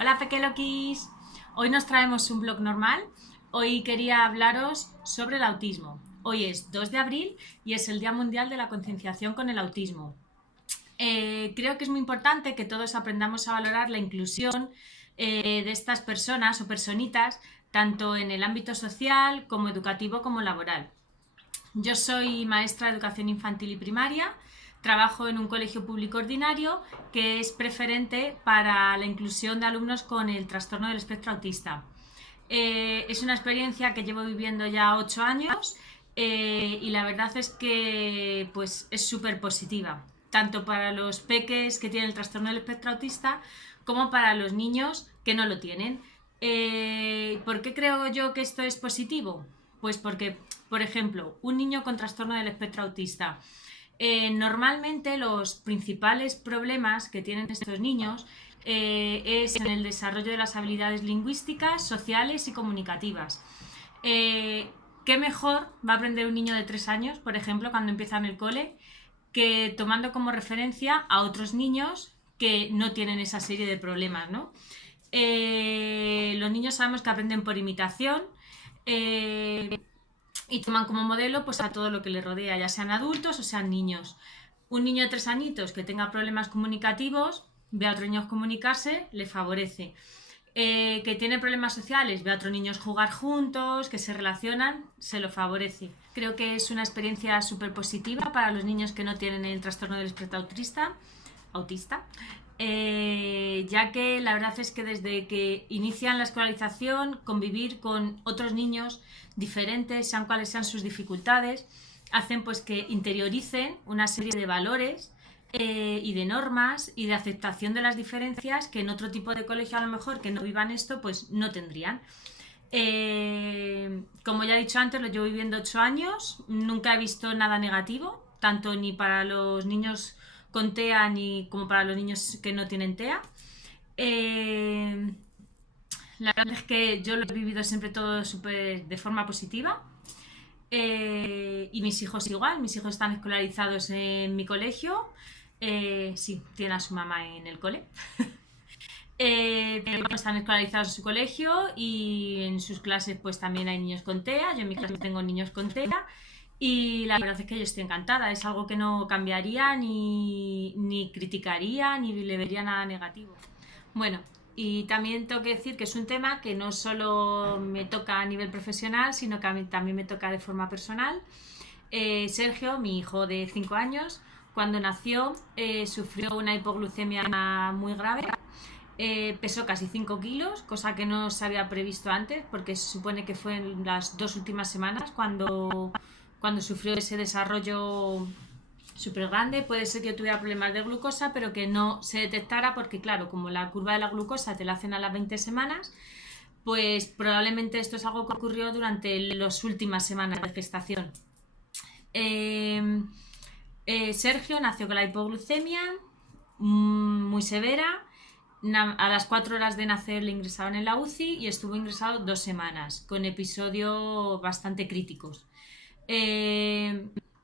Hola Pequeloquis, hoy nos traemos un blog normal. Hoy quería hablaros sobre el autismo. Hoy es 2 de abril y es el Día Mundial de la Concienciación con el Autismo. Creo que es muy importante que todos aprendamos a valorar la inclusión de estas personas o personitas, tanto en el ámbito social como educativo como laboral. Yo soy maestra de educación infantil y primaria, trabajo en un colegio público ordinario que es preferente para la inclusión de alumnos con el trastorno del espectro autista. Es una experiencia que llevo viviendo ya 8 años y la verdad es que pues, es súper positiva, tanto para los peques que tienen el trastorno del espectro autista como para los niños que no lo tienen. ¿Por qué creo yo que esto es positivo? Pues porque, por ejemplo, un niño con trastorno del espectro autista, normalmente los principales problemas que tienen estos niños es en el desarrollo de las habilidades lingüísticas, sociales y comunicativas. ¿Qué mejor va a aprender un niño de 3 años, por ejemplo, cuando empieza en el cole, que tomando como referencia a otros niños que no tienen esa serie de problemas, ¿no? Los niños sabemos que aprenden por imitación y toman como modelo pues, a todo lo que les rodea, ya sean adultos o sean niños. Un niño de 3 añitos que tenga problemas comunicativos, ve a otros niños comunicarse, le favorece. Que tiene problemas sociales, ve a otros niños jugar juntos, que se relacionan, se lo favorece. Creo que es una experiencia súper positiva para los niños que no tienen el trastorno del espectro autista, ya que la verdad es que desde que inician la escolarización, convivir con otros niños diferentes, sean cuales sean sus dificultades, hacen pues que interioricen una serie de valores y de normas y de aceptación de las diferencias que en otro tipo de colegio a lo mejor que no vivan esto pues no tendrían. Como ya he dicho antes, lo llevo viviendo 8 años, nunca he visto nada negativo, tanto ni para los niños con TEA ni como para los niños que no tienen TEA. La verdad es que yo lo he vivido siempre todo súper de forma positiva. Y mis hijos igual, mis hijos están escolarizados en mi colegio. Sí, tienen a su mamá en el cole. Pero bueno, están escolarizados en su colegio y en sus clases pues también hay niños con TEA. Yo en mi clase tengo niños con TEA y la verdad es que yo estoy encantada. Es algo que no cambiaría ni criticaría ni le vería nada negativo. Bueno, y también tengo que decir que es un tema que no solo me toca a nivel profesional, sino que a mí también me toca de forma personal. Sergio, mi hijo de 5 años, cuando nació sufrió una hipoglucemia muy grave. Pesó casi 5 kilos, cosa que no se había previsto antes, porque se supone que fue en las 2 últimas semanas cuando sufrió ese desarrollo súper grande. Puede ser que yo tuviera problemas de glucosa, pero que no se detectara porque, claro, como la curva de la glucosa te la hacen a las 20 semanas, pues probablemente esto es algo que ocurrió durante las últimas semanas de gestación. Sergio nació con la hipoglucemia muy severa. A las 4 horas de nacer le ingresaron en la UCI y estuvo ingresado 2 semanas, con episodios bastante críticos.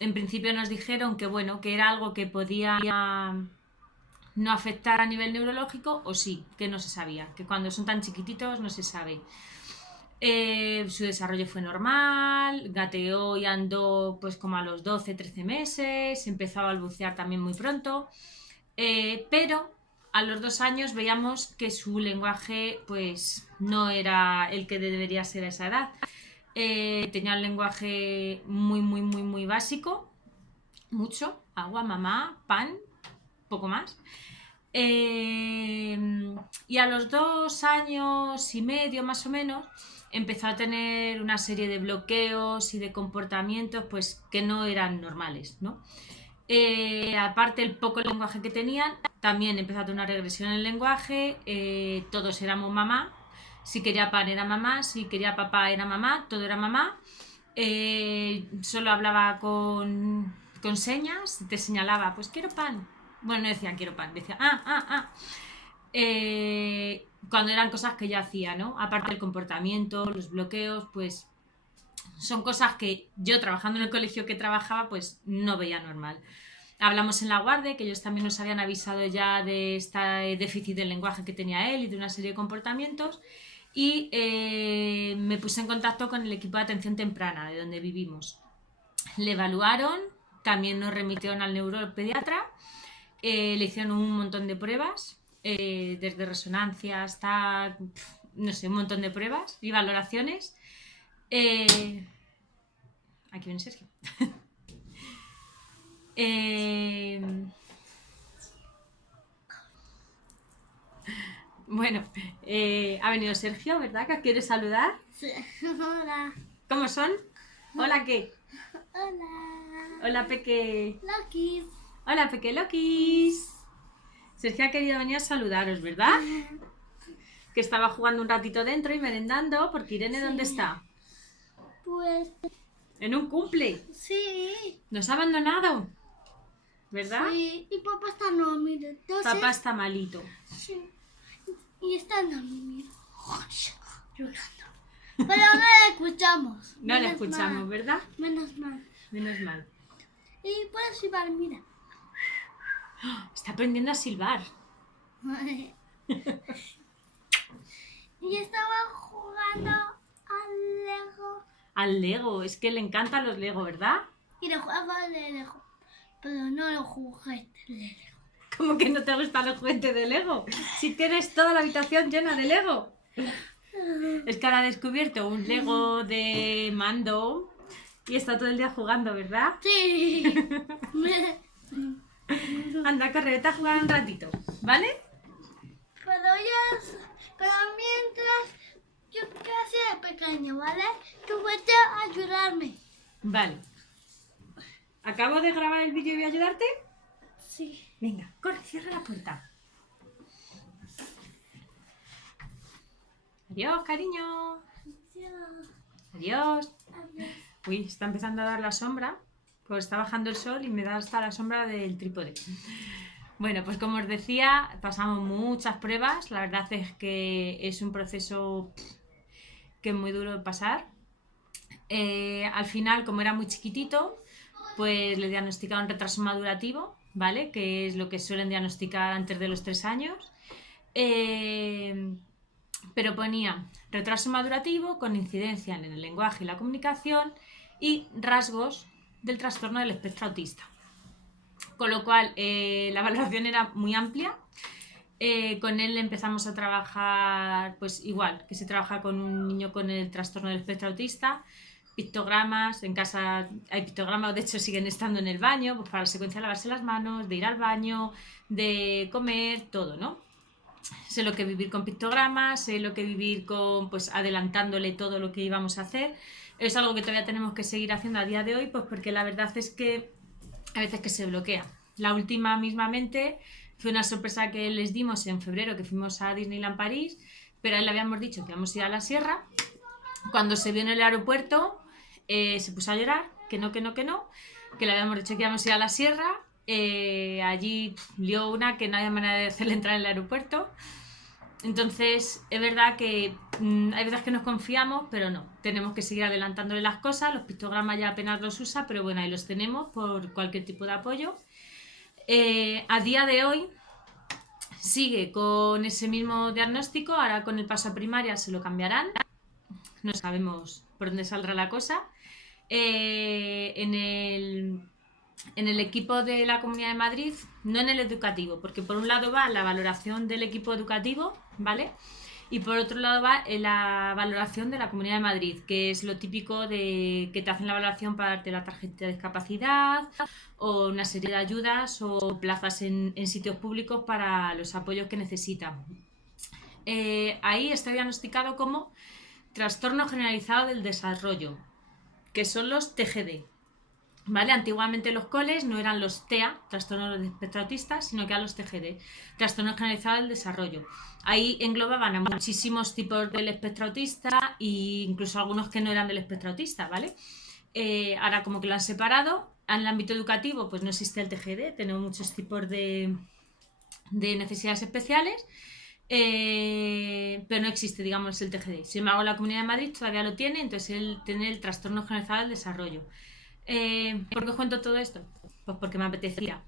En principio nos dijeron que bueno, que era algo que podía no afectar a nivel neurológico o sí, que no se sabía, que cuando son tan chiquititos no se sabe. Su desarrollo fue normal, gateó y andó pues como a los 12-13 meses, empezó a balbucear también muy pronto, pero a los 2 años veíamos que su lenguaje pues no era el que debería ser a esa edad. Tenía un lenguaje muy básico, mucho, agua, mamá, pan, poco más. Y a los 2 años y medio más o menos empezó a tener una serie de bloqueos y de comportamientos pues que no eran normales, ¿no? Aparte el poco lenguaje que tenían, también empezó a tener una regresión en el lenguaje. Todos éramos mamá, si quería pan era mamá, si quería papá era mamá, todo era mamá. Solo hablaba con señas, te señalaba, pues quiero pan. Bueno, no decía quiero pan, decía cuando eran cosas que yo hacía, ¿no? Aparte del comportamiento, los bloqueos, pues son cosas que yo trabajando en el colegio que trabajaba, pues no veía normal. Hablamos en la guardia, que ellos también nos habían avisado ya de este déficit del lenguaje que tenía él y de una serie de comportamientos. Y me puse en contacto con el equipo de atención temprana de donde vivimos. Le evaluaron, también nos remitieron al neuropediatra, le hicieron un montón de pruebas, desde resonancia hasta, no sé, un montón de pruebas y valoraciones. Aquí viene Sergio. Bueno, ha venido Sergio, ¿verdad? ¿Que quieres saludar? Sí. Hola. ¿Cómo son? ¿Hola qué? Hola. Hola Peque. Lokis. Hola Peque Lokis. Sergio ha querido venir a saludaros, ¿verdad? Que estaba jugando un ratito dentro y merendando, porque Irene, ¿dónde está? Pues En un cumple. sí. Nos ha abandonado, ¿verdad? Sí. Y papá está dormido. Entonces, Papá está malito. sí. Y está dormido. Llorando. Pero no le escuchamos. No la Menos escuchamos, mal. ¿verdad? Menos mal. Menos mal. Y puedes silbar, mira. Está aprendiendo a silbar. Y estaba jugando al Lego. Al Lego, es que le encantan los Lego, ¿verdad? Y le jugaba al Lego. Pero no los juguetes de Lego. ¿Cómo que no te gustan los juguetes de Lego? Si tienes toda la habitación llena de Lego. Es que ahora ha descubierto un Lego de mando y está todo el día jugando, ¿verdad? Sí. Anda, corre, vete a jugar un ratito, ¿vale? Pero mientras yo casi de pequeño, ¿vale? Tú vete a ayudarme. Vale. ¿Acabo de grabar el vídeo y voy a ayudarte? Sí. Venga, corre, cierra la puerta. Adiós, cariño. Adiós. Adiós. Uy, está empezando a dar la sombra. Pues está bajando el sol y me da hasta la sombra del trípode. Bueno, pues como os decía, pasamos muchas pruebas. La verdad es que es un proceso que es muy duro de pasar. Al final, como era muy chiquitito, pues le diagnosticaron retraso madurativo, ¿vale? Que es lo que suelen diagnosticar antes de los 3 años. Pero ponía retraso madurativo con incidencia en el lenguaje y la comunicación y rasgos del trastorno del espectro autista. Con lo cual, la valoración era muy amplia. Con él empezamos a trabajar, pues igual que se trabaja con un niño con el trastorno del espectro autista, pictogramas, en casa hay pictogramas, de hecho siguen estando en el baño, pues para la secuencia de lavarse las manos, de ir al baño, de comer, todo, ¿no? Sé lo que vivir con pictogramas, sé lo que vivir con, pues adelantándole todo lo que íbamos a hacer. Es algo que todavía tenemos que seguir haciendo a día de hoy, pues porque la verdad es que a veces que se bloquea. La última mismamente fue una sorpresa que les dimos en febrero, que fuimos a Disneyland París, pero a él le habíamos dicho que íbamos a ir a la sierra. Cuando se vio en el aeropuerto, se puso a llorar, que no, que le habíamos dicho que íbamos a ir a la sierra. Allí lió una que no había manera de hacerle entrar en el aeropuerto. Entonces es verdad que hay veces que nos confiamos, pero no, tenemos que seguir adelantándole las cosas. Los pictogramas ya apenas los usa, pero bueno, ahí los tenemos por cualquier tipo de apoyo. A día de hoy sigue con ese mismo diagnóstico, ahora con el paso a primaria se lo cambiarán, no sabemos por dónde saldrá la cosa. En el equipo de la Comunidad de Madrid, no en el educativo, porque por un lado va la valoración del equipo educativo, ¿vale? Y por otro lado va la valoración de la Comunidad de Madrid, que es lo típico de que te hacen la valoración para darte la tarjeta de discapacidad o una serie de ayudas o plazas en sitios públicos para los apoyos que necesitan. Ahí está diagnosticado como trastorno generalizado del desarrollo, que son los TGD. ¿Vale? Antiguamente los coles no eran los TEA, trastornos del espectro autista, sino que eran los TGD, trastornos generalizados del desarrollo. Ahí englobaban a muchísimos tipos del espectro autista e incluso algunos que no eran del espectro autista, ¿vale? Ahora como que lo han separado. En el ámbito educativo pues no existe el TGD, tenemos muchos tipos de necesidades especiales, pero no existe, digamos, el TGD. Sin embargo, la Comunidad de Madrid todavía lo tiene, entonces él tiene el trastorno generalizado del desarrollo. ¿Por qué os cuento todo esto? pues porque me apetecía.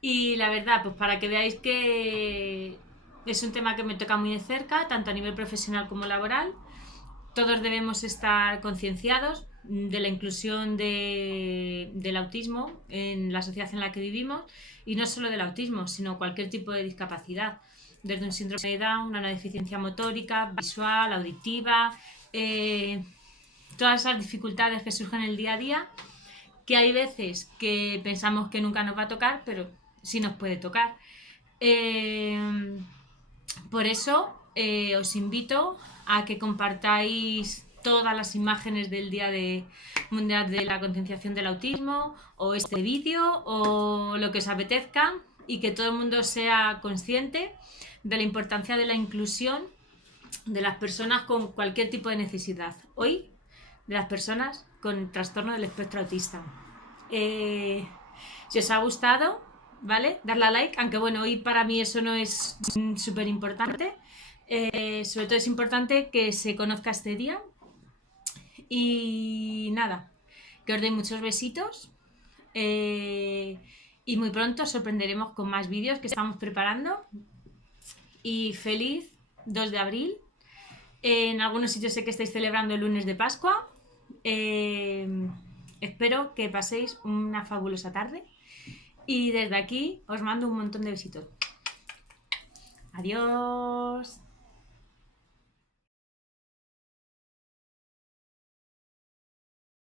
Y la verdad, pues para que veáis que es un tema que me toca muy de cerca, tanto a nivel profesional como laboral. Todos debemos estar concienciados de la inclusión del autismo en la sociedad en la que vivimos, y no solo del autismo, sino cualquier tipo de discapacidad, desde un síndrome de Down, una deficiencia motórica, visual, auditiva, todas esas dificultades que surgen en el día a día, que hay veces que pensamos que nunca nos va a tocar, pero sí nos puede tocar. Por eso os invito a que compartáis todas las imágenes del Día Mundial de la Concienciación del Autismo, o este vídeo, o lo que os apetezca, y que todo el mundo sea consciente de la importancia de la inclusión de las personas con cualquier tipo de necesidad. Hoy, de las personas con trastorno del espectro autista. Si os ha gustado, ¿vale? Darle a like, aunque bueno, hoy para mí eso no es súper importante. Sobre todo es importante que se conozca este día. Y nada, que os doy muchos besitos. Y muy pronto os sorprenderemos con más vídeos que estamos preparando. Y feliz 2 de abril. En algunos sitios sé que estáis celebrando el lunes de Pascua. Espero que paséis una fabulosa tarde. Y desde aquí os mando un montón de besitos. Adiós.